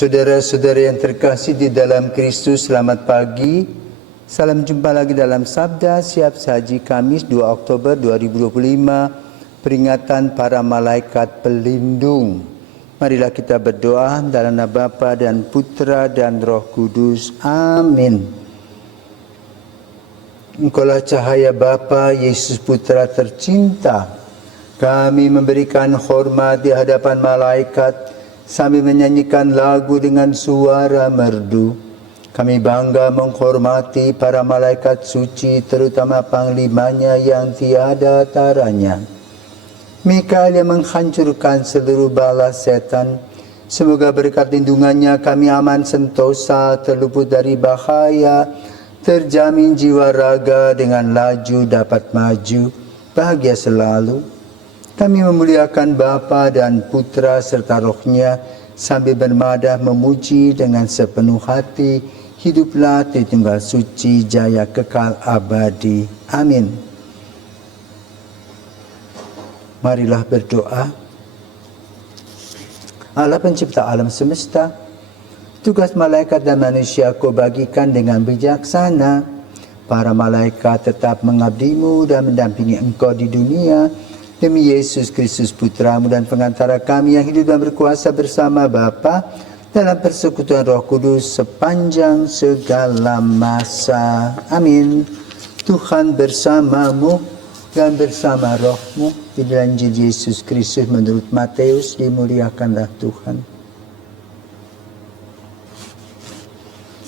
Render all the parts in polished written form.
Saudara-saudara yang terkasih di dalam Kristus, selamat pagi. Salam jumpa lagi dalam Sabda Siap Saji Kamis 2 Oktober 2025, peringatan para malaikat pelindung. Marilah kita berdoa dalam nama Bapa dan Putra dan Roh Kudus. Amin. Engkaulah cahaya Bapa, Yesus Putra tercinta. Kami memberikan hormat di hadapan malaikat sambil menyanyikan lagu dengan suara merdu. Kami bangga menghormati para malaikat suci, terutama panglimanya yang tiada taranya. Mikael yang menghancurkan seluruh bala setan. Semoga berkat lindungannya kami aman sentosa, terluput dari bahaya, terjamin jiwa raga dengan laju dapat maju, bahagia selalu. Kami memuliakan Bapa dan Putra serta Roh-Nya sambil bermadah memuji dengan sepenuh hati. Hiduplah Tritunggal Suci, jaya kekal abadi. Amin. Marilah berdoa. Allah pencipta alam semesta, tugas malaikat dan manusia Kau bagikan dengan bijaksana. Para malaikat tetap mengabdimu dan mendampingi Engkau di dunia. Demi Yesus Kristus Putramu dan pengantara kami yang hidup dan berkuasa bersama Bapa dalam persekutuan Roh Kudus sepanjang segala masa. Amin. Tuhan bersamamu dan bersama rohmu. Di dalam Injil Yesus Kristus menurut Matius, dimuliakanlah Tuhan.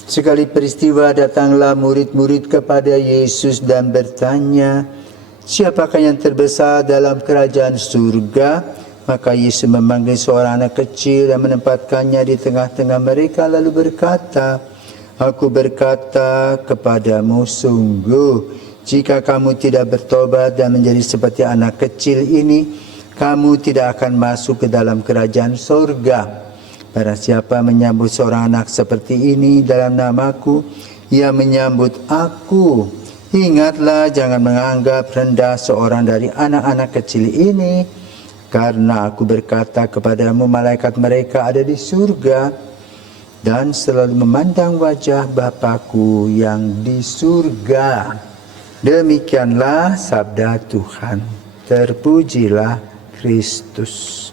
Sekali peristiwa datanglah murid-murid kepada Yesus dan bertanya, "Siapakah yang terbesar dalam kerajaan surga?" Maka Yesus memanggil seorang anak kecil dan menempatkannya di tengah-tengah mereka lalu berkata, "Aku berkata kepadamu, sungguh jika kamu tidak bertobat dan menjadi seperti anak kecil ini, kamu tidak akan masuk ke dalam kerajaan surga. Barang siapa menyambut seorang anak seperti ini dalam namaku, ia menyambut aku. Ingatlah, jangan menganggap rendah seorang dari anak-anak kecil ini, karena aku berkata kepadamu, malaikat mereka ada di surga dan selalu memandang wajah Bapa-Ku yang di surga." Demikianlah sabda Tuhan. Terpujilah Kristus.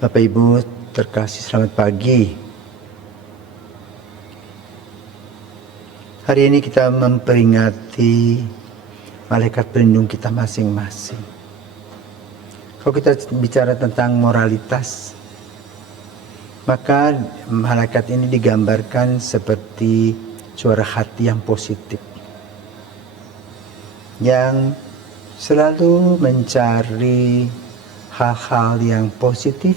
Bapak Ibu terkasih, selamat pagi. Hari ini kita memperingati malaikat pelindung kita masing-masing. Kalau kita bicara tentang moralitas, maka malaikat ini digambarkan seperti suara hati yang positif, yang selalu mencari hal-hal yang positif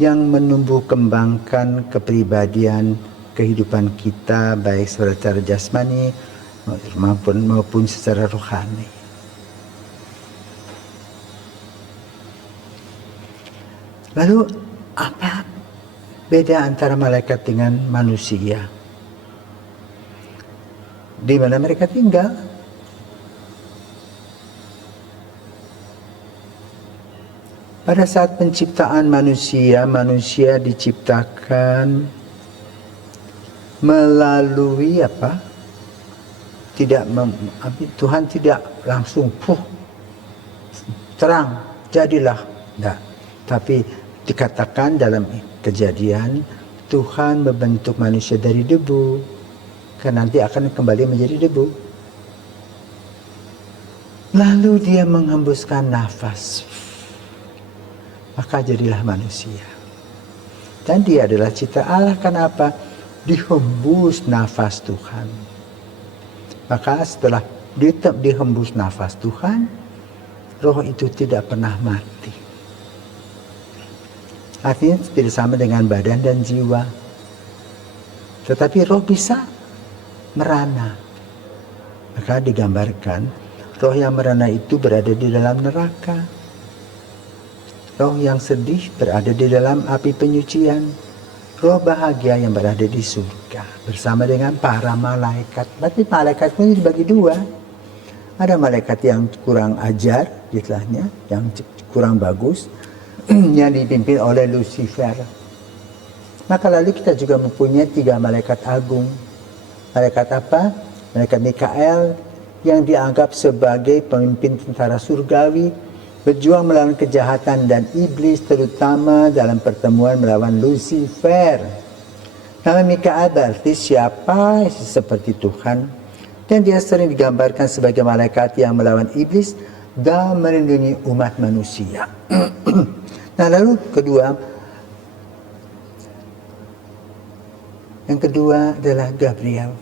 yang menumbuh kembangkan kepribadian kehidupan kita, baik secara jasmani maupun secara rohani. Lalu apa beda antara malaikat dengan manusia? Di mana mereka tinggal? Pada saat penciptaan manusia, manusia diciptakan melalui apa? Tuhan tidak langsung terang jadilah, enggak. Tapi dikatakan dalam Kejadian, Tuhan membentuk manusia dari debu, kan nanti akan kembali menjadi debu. Lalu Dia menghembuskan nafas, maka jadilah manusia. Dan dia adalah cipta Allah. Kenapa? Dihembus nafas Tuhan. Maka setelah dihembus nafas Tuhan, roh itu tidak pernah mati. Artinya tidak sama dengan badan dan jiwa. Tetapi roh bisa merana. Maka digambarkan roh yang merana itu berada di dalam neraka. Roh yang sedih berada di dalam api penyucian. Roh bahagia yang berada di surga bersama dengan para malaikat. Berarti malaikat ini dibagi dua. Ada malaikat yang kurang ajar, istilahnya, yang kurang bagus. yang dipimpin oleh Lucifer. Maka lalu kita juga mempunyai 3 malaikat agung. Malaikat apa? Malaikat Mikael yang dianggap sebagai pemimpin tentara surgawi, berjuang melawan kejahatan dan iblis, terutama dalam pertemuan melawan Lucifer. Nama Mikael berarti siapa seperti Tuhan, dan dia sering digambarkan sebagai malaikat yang melawan iblis dan melindungi umat manusia. Nah, lalu yang kedua adalah Gabriel,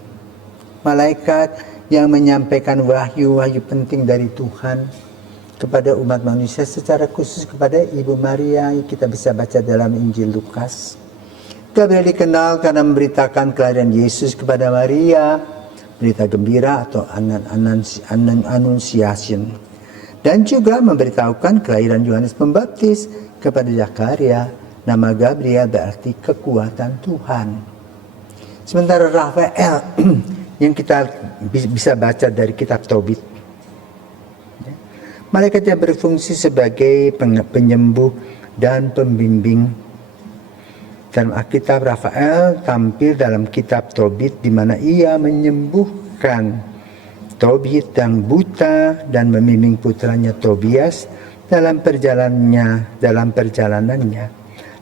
malaikat yang menyampaikan wahyu-wahyu penting dari Tuhan kepada umat manusia, secara khusus kepada Ibu Maria yang kita bisa baca dalam Injil Lukas. Gabriel dikenal karena memberitakan kelahiran Yesus kepada Maria, berita gembira atau Annunciation, dan juga memberitahukan kelahiran Yohanes Pembaptis kepada Zakaria. Nama Gabriel berarti kekuatan Tuhan. Sementara Rafael yang kita bisa baca dari kitab Tobit, malaikat yang berfungsi sebagai penyembuh dan pembimbing. Dalam Alkitab, Rafael tampil dalam kitab Tobit di mana ia menyembuhkan Tobit yang buta dan membimbing putranya Tobias dalam perjalanannya.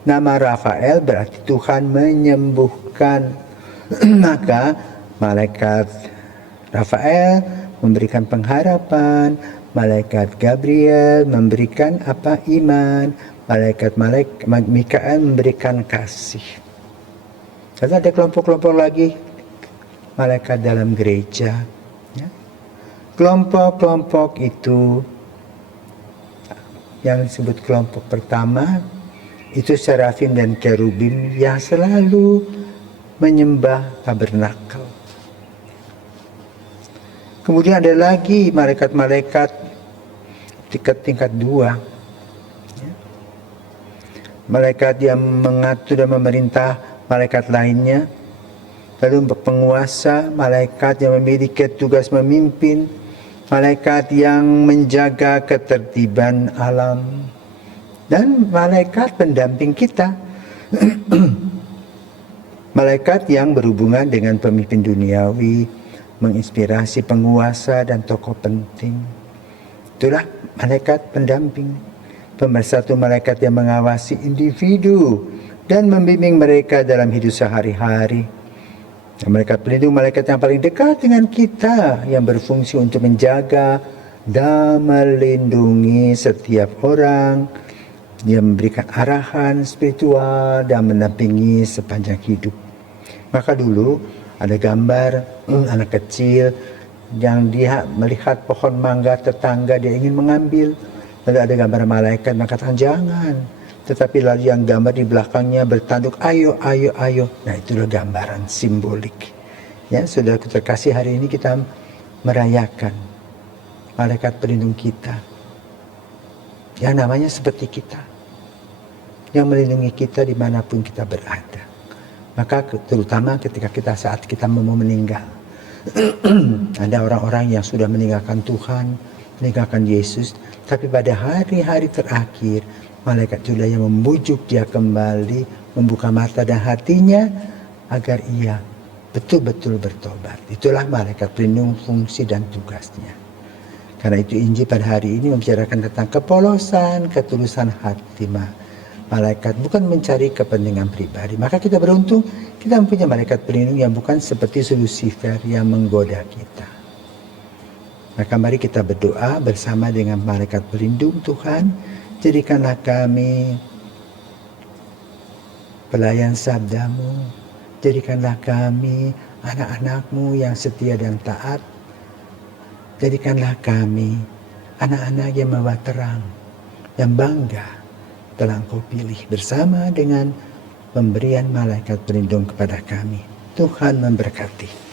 Nama Rafael berarti Tuhan menyembuhkan. Maka malaikat Rafael memberikan pengharapan, malaikat Gabriel memberikan iman, malaikat Mikael memberikan kasih. Lalu ada kelompok-kelompok lagi, malaikat dalam gereja. Ya. Kelompok-kelompok itu, yang disebut kelompok pertama, itu serafim dan kerubim yang selalu menyembah tabernakel. Kemudian ada lagi malaikat-malaikat tingkat 2. Malaikat yang mengatur dan memerintah malaikat lainnya. Lalu penguasa, malaikat yang memiliki tugas memimpin, malaikat yang menjaga ketertiban alam, dan malaikat pendamping kita. Malaikat yang berhubungan dengan pemimpin duniawi, menginspirasi penguasa dan tokoh penting. Itulah malaikat pendamping. Pemersatu malaikat yang mengawasi individu dan membimbing mereka dalam hidup sehari-hari. Malaikat pelindung, malaikat yang paling dekat dengan kita, yang berfungsi untuk menjaga dan melindungi setiap orang, yang memberikan arahan spiritual dan mendampingi sepanjang hidup. Maka dulu ada gambar anak kecil yang dia melihat pohon mangga tetangga, dia ingin mengambil. Lalu ada gambar malaikat mengatakan jangan. Tetapi lalu yang gambar di belakangnya bertanduk, ayo, ayo, ayo. Nah, itulah gambaran simbolik. Ya, saudara terkasih, hari ini kita merayakan malaikat pelindung kita, yang namanya seperti kita, yang melindungi kita dimanapun kita berada. Maka terutama ketika saat kita mau meninggal, ada orang-orang yang sudah meninggalkan Tuhan, meninggalkan Yesus, tapi pada hari-hari terakhir, malaikat juga yang membujuk dia kembali, membuka mata dan hatinya agar ia betul-betul bertobat. Itulah malaikat pelindung, fungsi dan tugasnya. Karena itu Injil pada hari ini membicarakan tentang kepolosan, ketulusan hati malaikat, bukan mencari kepentingan pribadi. Maka kita beruntung, kita mempunyai malaikat pelindung yang bukan seperti Lucifer yang menggoda kita. Maka mari kita berdoa bersama dengan malaikat pelindung. Tuhan, jadikanlah kami pelayan sabdamu, jadikanlah kami anak-anakmu yang setia dan taat, jadikanlah kami anak-anak yang membawa terang, yang bangga telah Engkau pilih, bersama dengan pemberian malaikat pelindung kepada kami. Tuhan memberkati.